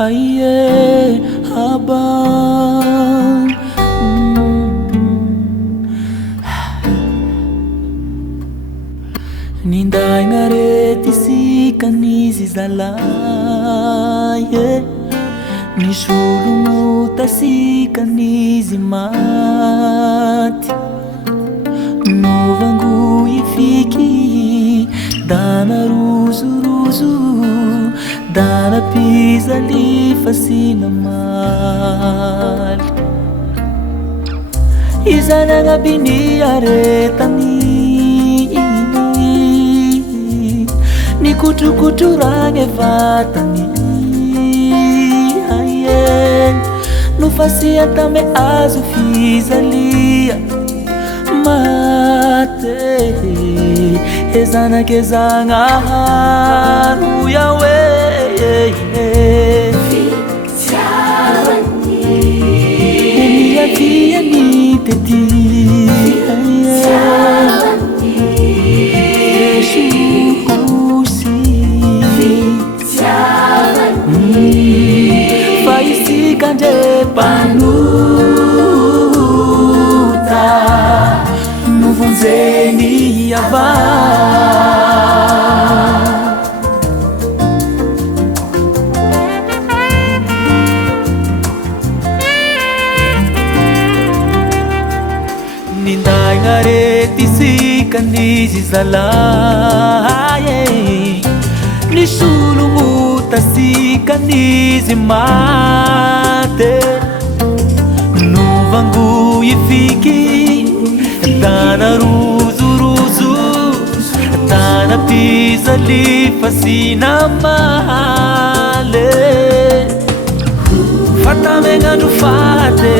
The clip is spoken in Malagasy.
haye haban ninday ngareti sikanizi zalaye nishulumuta sikanizi mati novangu ifiki dana ruzu dana pisa lifasina mal izananga bini aretani ni kuturange vatani aye no facia tame azu fizalia mate ezana kezanga haru yawe Fitiavany enia ni teti Fitiavany Fitiavany faisikande panuta nuvunzeni yava ninday ngareti sikanizi zalaye nishulumuta sikanizi mate nuvangu ifiki dana ruzu dana pisa lifasina male fatamenga nufate